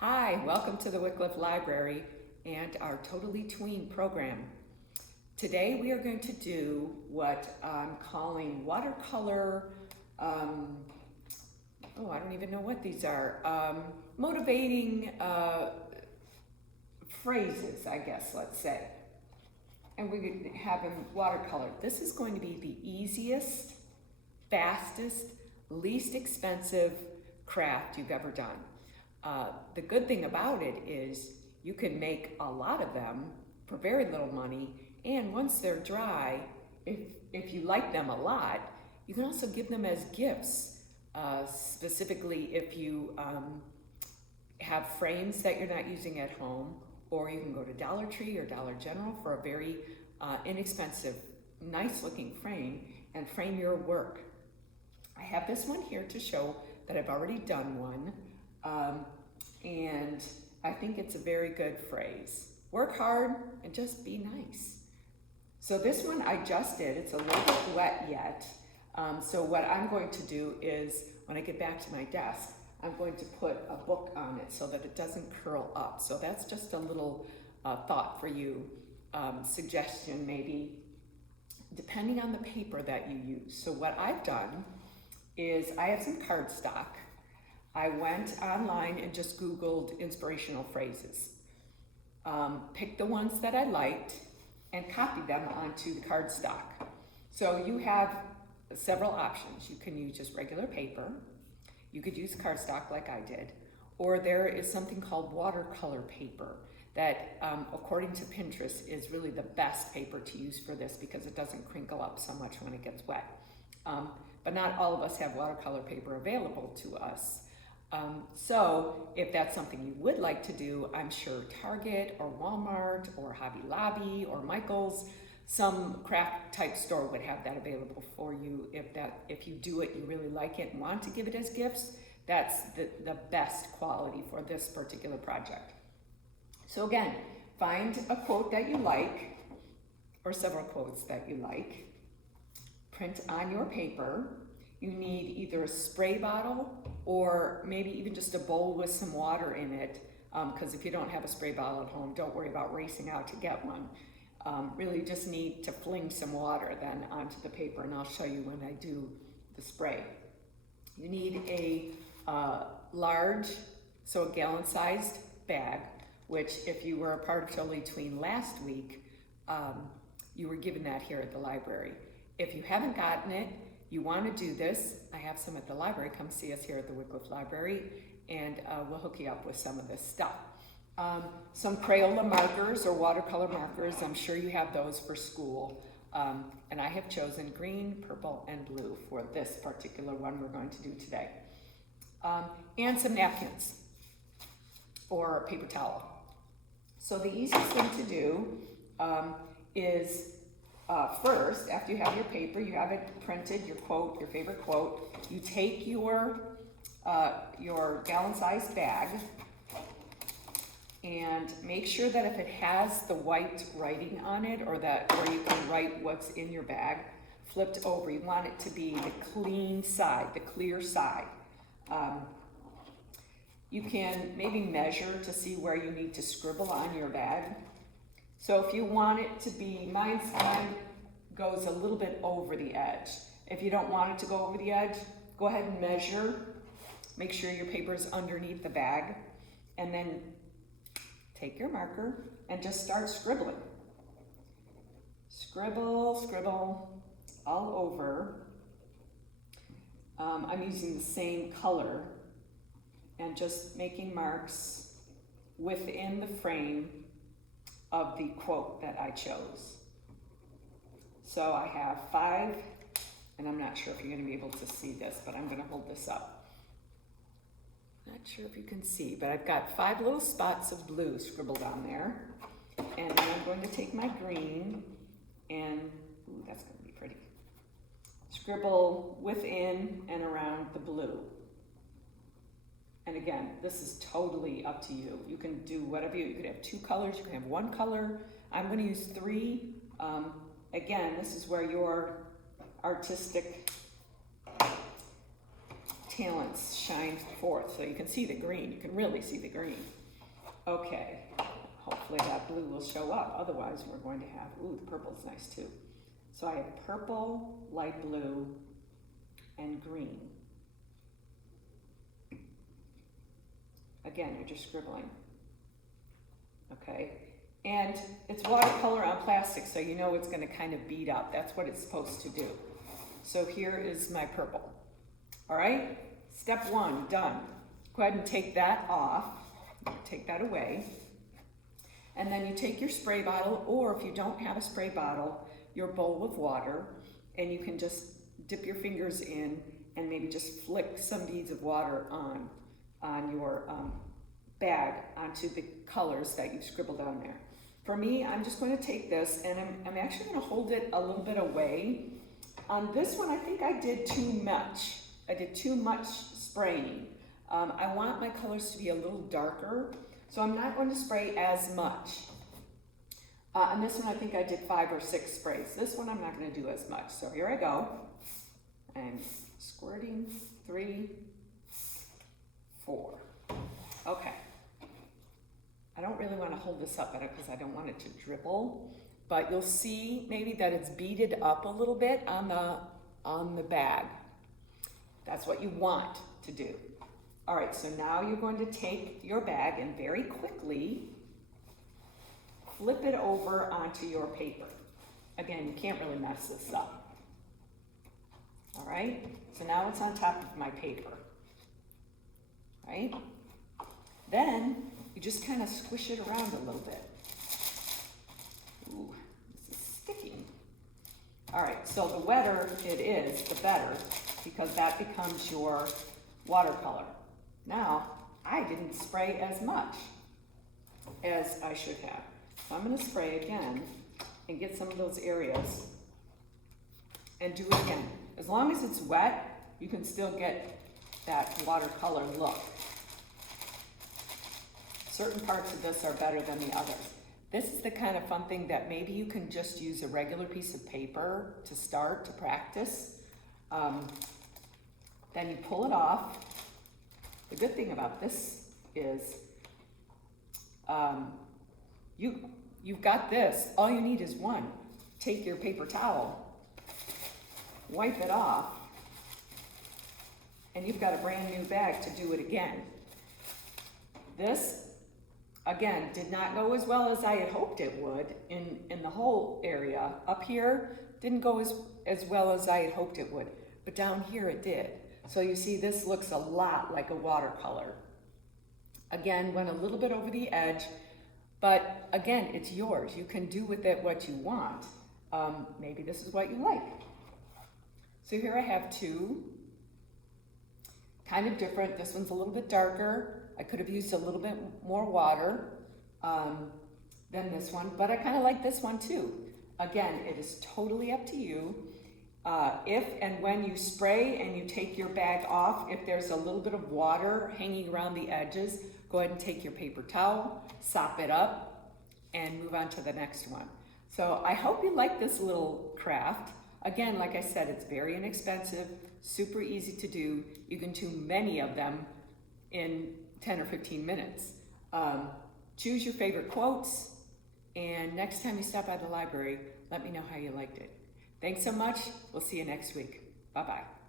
Hi, welcome to the Wycliffe Library and our Totally Tween program. Today we are going to do what I'm calling watercolor, I don't even know what these are, motivating phrases, I guess, let's say. And we have them watercolor. This is going to be the easiest, fastest, least expensive craft you've ever done. The good thing about it is you can make a lot of them for very little money, and once they're dry, if you like them a lot, you can also give them as gifts. Specifically if you have frames that you're not using at home, or you can go to Dollar Tree or Dollar General for a very inexpensive, nice looking frame and frame your work. I have this one here to show that I've already done one. And I think it's a very good phrase. Work hard and just be nice. So this one I just did. It's a little bit wet yet. So what I'm going to do is, when I get back to my desk, I'm going to put a book on it so that it doesn't curl up. So that's just a little thought for you, suggestion maybe, depending on the paper that you use. So what I've done is I have some cardstock. I went online and just Googled inspirational phrases. Picked the ones that I liked and copied them onto the cardstock. So you have several options. You can use just regular paper. You could use cardstock like I did. Or there is something called watercolor paper that, according to Pinterest, is really the best paper to use for this because it doesn't crinkle up so much when it gets wet. But not all of us have watercolor paper available to us. So if that's something you would like to do, I'm sure Target or Walmart or Hobby Lobby or Michael's, some craft type store would have that available for you. If you do it, you really like it and want to give it as gifts, that's the best quality for this particular project. So again, find a quote that you like or several quotes that you like, print on your paper. You need either a spray bottle or maybe even just a bowl with some water in it, because if you don't have a spray bottle at home, don't worry about racing out to get one. Really just need to fling some water then onto the paper, and I'll show you when I do the spray. You need a large, so a gallon-sized bag, which if you were a part of Totally Tween last week, you were given that here at the library. If you haven't gotten it, you want to do this, I have some at the library. Come see us here at the Wycliffe Library, and we'll hook you up with some of this stuff. Some Crayola markers or watercolor markers, I'm sure you have those for school. And I have chosen green, purple, and blue for this particular one we're going to do today. And some napkins or paper towel. So the easiest thing to do is first, after you have your paper, you have it printed, your quote, your favorite quote, you take your gallon-sized bag and make sure that if it has the white writing on it, or that where you can write what's in your bag, flipped over. You want it to be the clean side, the clear side. You can maybe measure to see where you need to scribble on your bag. So if you want it to be, mine goes a little bit over the edge. If you don't want it to go over the edge, go ahead and measure. Make sure your paper is underneath the bag. And then take your marker and just start scribbling. Scribble, scribble all over. I'm using the same color and just making marks within the frame of the quote that I chose. So I have 5, and I'm not sure if you're going to be able to see this, but I'm going to hold this up. Not sure if you can see, but I've got 5 little spots of blue scribbled on there. And then I'm going to take my green and, ooh, that's going to be pretty, scribble within and around the blue. And again, this is totally up to you. You can do whatever you could have 2 colors, you can have 1 color. I'm going to use 3. Again, this is where your artistic talents shine forth. So you can see the green, you can really see the green. Okay, hopefully that blue will show up. Otherwise we're going to have, ooh, the purple's nice too. So I have purple, light blue, and green. Again, you're just scribbling. Okay, and it's watercolor on plastic, so you know it's going to kind of bead up. That's what it's supposed to do. So here is my purple. All right, step one, done. Go ahead and take that off, take that away. And then you take your spray bottle, or if you don't have a spray bottle, your bowl of water, and you can just dip your fingers in and maybe just flick some beads of water on your bag onto the colors that you've scribbled on there. For me, I'm just going to take this and I'm actually going to hold it a little bit away. On this one, I think I did too much. I did too much spraying. I want my colors to be a little darker, so I'm not going to spray as much. On this one, I think I did 5 or 6 sprays. This one, I'm not going to do as much. So here I go. I'm squirting 3, 4. Okay. I don't really want to hold this up because I don't want it to dribble, but you'll see maybe that it's beaded up a little bit on the bag. That's what you want to do. All right, so now you're going to take your bag and very quickly flip it over onto your paper. Again, you can't really mess this up. All right, so now it's on top of my paper, right? Then you just kind of squish it around a little bit. Ooh, this is sticking. All right, so the wetter it is, the better, because that becomes your watercolor. Now, I didn't spray as much as I should have. So I'm going to spray again and get some of those areas and do it again. As long as it's wet, you can still get that watercolor look. Certain parts of this are better than the others. This is the kind of fun thing that maybe you can just use a regular piece of paper to start, to practice. Then you pull it off. The good thing about this is you've got this. All you need is one. Take your paper towel, wipe it off, and you've got a brand new bag to do it again. This, again, did not go as well as I had hoped it would in the whole area. Up here, didn't go as well as I had hoped it would, but down here it did. So you see, this looks a lot like a watercolor. Again, went a little bit over the edge, but again, it's yours. You can do with it what you want. Maybe this is what you like. So here I have 2, kind of different. This one's a little bit darker. I could have used a little bit more water than this one, but I kind of like this one too. Again, it is totally up to you. If and when you spray and you take your bag off, if there's a little bit of water hanging around the edges, go ahead and take your paper towel, sop it up, and move on to the next one. So I hope you like this little craft. Again, like I said, it's very inexpensive, super easy to do. You can do many of them in 10 or 15 minutes. Choose your favorite quotes, and next time you stop by the library, let me know how you liked it. Thanks so much. We'll see you next week. Bye-bye.